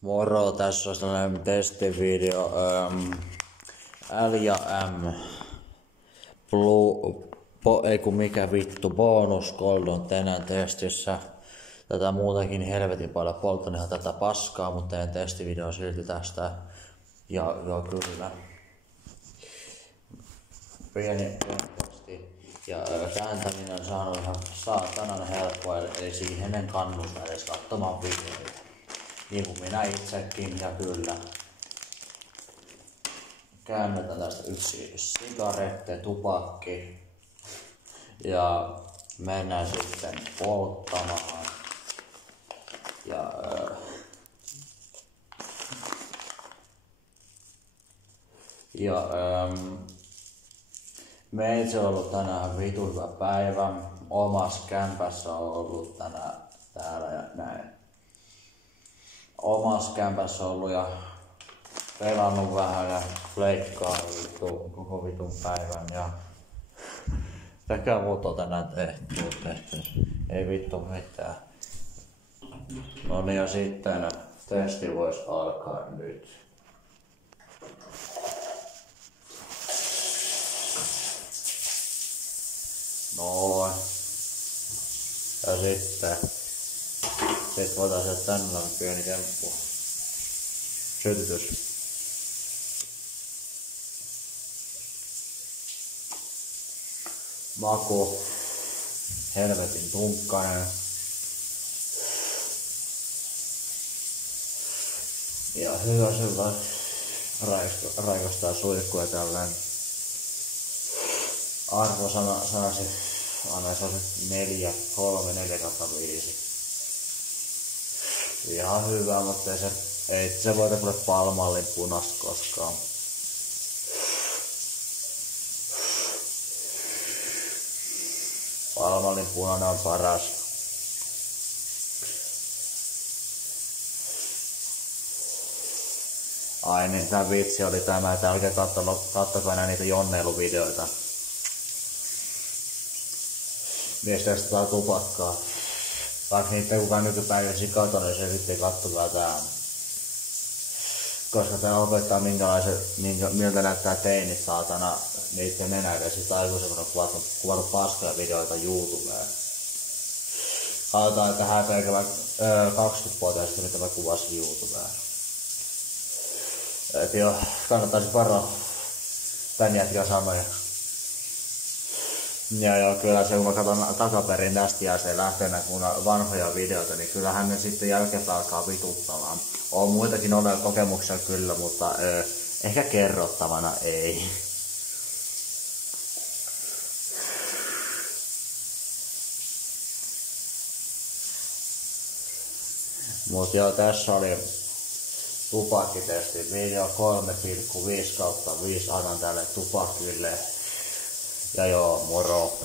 Moro, tässä on sellainen testivideo. L ja M mikä vittu, bonus gold on tänään testissä. Tätä muutenkin helvetin paljon polttan ihan tätä paskaa, mutta teen testivideo silti tästä. Ja joo kyllä. Pieni posti. Ja kääntäminen on saanut ihan saatanan helppoa, eli siihen en kannusta edes katsomaan videoita. Niin kuin minä itsekin, ja kyllä. Käännetään tästä yksi sigarette, tupakki. Ja mennään sitten polttamaan. Meillä on ollut tänään vitun hyvä päivä. Omassa kämpässä on ollut tänään täällä ja näin. Omassa kämpässä on ollut ja pelannut vähän ja leikkaa koko vitun päivän ja mikä muuta on tänään tehty. Ei vittu mitään. No niin, ja sitten testi voisi alkaa nyt. Noin. Ja sitten voitaisiin tänne on pieni temppu. Sytytys. Maku. Helvetin tunkkainen. Ja hyvä raikastaa suihkuja tälleen. Arvosanasi annaisi 4/5. Ihan hyvä, mutta ei se voita kuule palmallin punasta koskaan. Palmallin punainen on paras. Ai niin, tää vitsi oli tämä, että älkää kattokaa enää niitä jonneiluvideoita. Mies testaa tupakkaa. Vaikka niitä ei kukaan nykypäiväisiä kato, niin se sitten kattokaa tää. Koska tää opettaa miltä näyttää teinit saatana niitten nenäitä ja sit aikuisena kuvannut paskaa videoita YouTubeen. Katsotaan, että häpeäkö vaikka 20-vuotiaista mitä mä kuvasin YouTubeen. Et joo, kannattaisi varoa tän jätkän sanoja. Ja joo, kyllä se kun mä katson takaperin tästä ja se lähtee näkymään vanhoja videoita, niin kyllähän ne sitten jälkeenpäin alkaa vituttamaan. On muitakin ollut kokemuksia kyllä, mutta ehkä kerrottavana ei. Mut joo, tässä oli tupakkitesti video 3,5/5 annan tälle tupakille. Ja joo, moro.